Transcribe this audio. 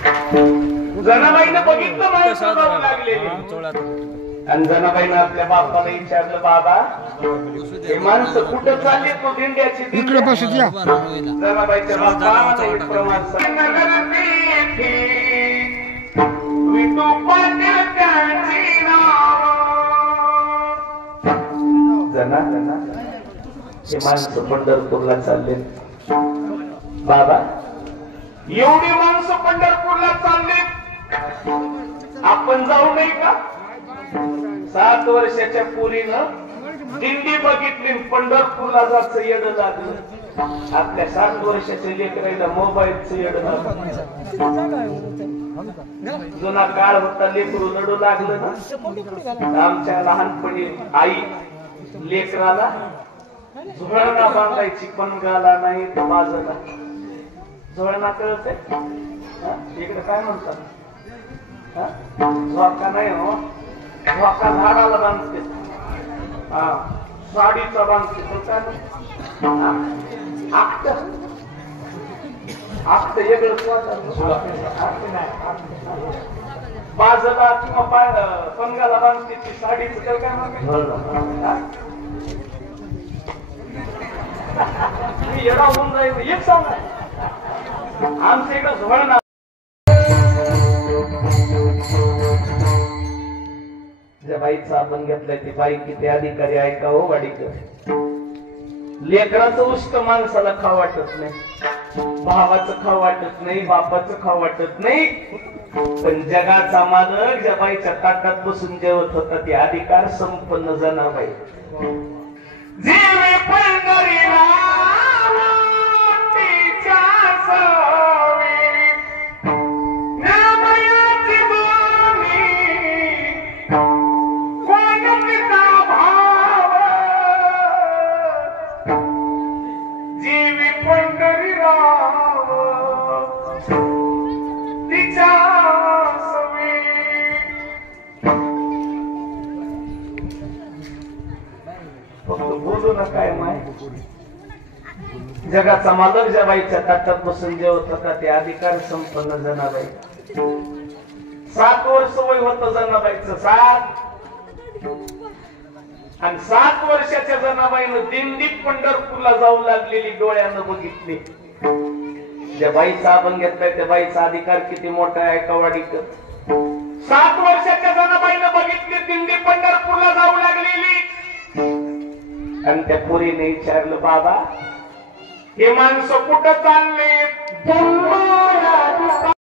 जनाबाईनं बघितलं माणसं जाऊ लागलेली आणि जनाबाईनं आपल्या बापाला विचारलं, बाबा हे माणसं कुठं चालले? तो दिंड्याची इकडे बसत या. जनाबाईच्या बापा जना हे माणसं पंढरपूरला चालले. बाबा एवढी माणसं पंढरपूरला चालले, आपण जाऊ नये का? 7 वर्षाच्या पोरीनं दिंडी बघितली, पंढरपूरला जायचं येडं लागलं. आपल्या 7 वर्षाच्या लेकराला मोबाईलचं येडं लागलं. जुना काळ होता, लेकरू रडू लागलं ना. आमच्या लहानपणी आई लेकराला झुळणा बांधायची, पण गाला नाही तर बाजूला. झुळणा कळते इकडे काय म्हणतात? झोका नाही हो, झोका झाडाला बांधते, साडीचा बांधते. आखत वेगळं बाजूला किंवा पंगाला बांधते ती साडीचं. तर काय म्हणतात? येडा होऊन जाईल एक सांगा. आमच्या इकडं झोळणा. ज्या बाईचा आपण घेतलाय ती बाई किती अधिकारी ऐका हो वाडीकर. लेकराचं उष्ट माणसाला खाव वाटत नाही, भावाचं खाव वाटत नाही, बापाचं खाव वाटत नाही. पण जगाचा मालक ज्या बाईच्या ताटात बसून जेवत होता ती अधिकार संपन्न जनाबाई. जीवे पंढरीला काय माय. जगाचा मालक ज्या बाईच्या ताटात बसून जेवत होता ते अधिकार संपन्न जनाबाई. 7 वर्ष वय होतं जनाबाईचं, 7. आणि 7 वर्षाच्या जनाबाईनं दिंडी पंढरपूरला जाऊ लागलेली डोळ्यानं बघितली. ज्या बाईचा आपण घेतलाय त्या बाईचा अधिकार किती मोठा आहे कवाडीकर. 7 वर्षाच्या जनाबाईनं बघितली दिंडी पंढरपूरला जाऊ लागलेली. आणि त्या पोरीने विचारलं, बाबा हे माणसं कुठं चालले?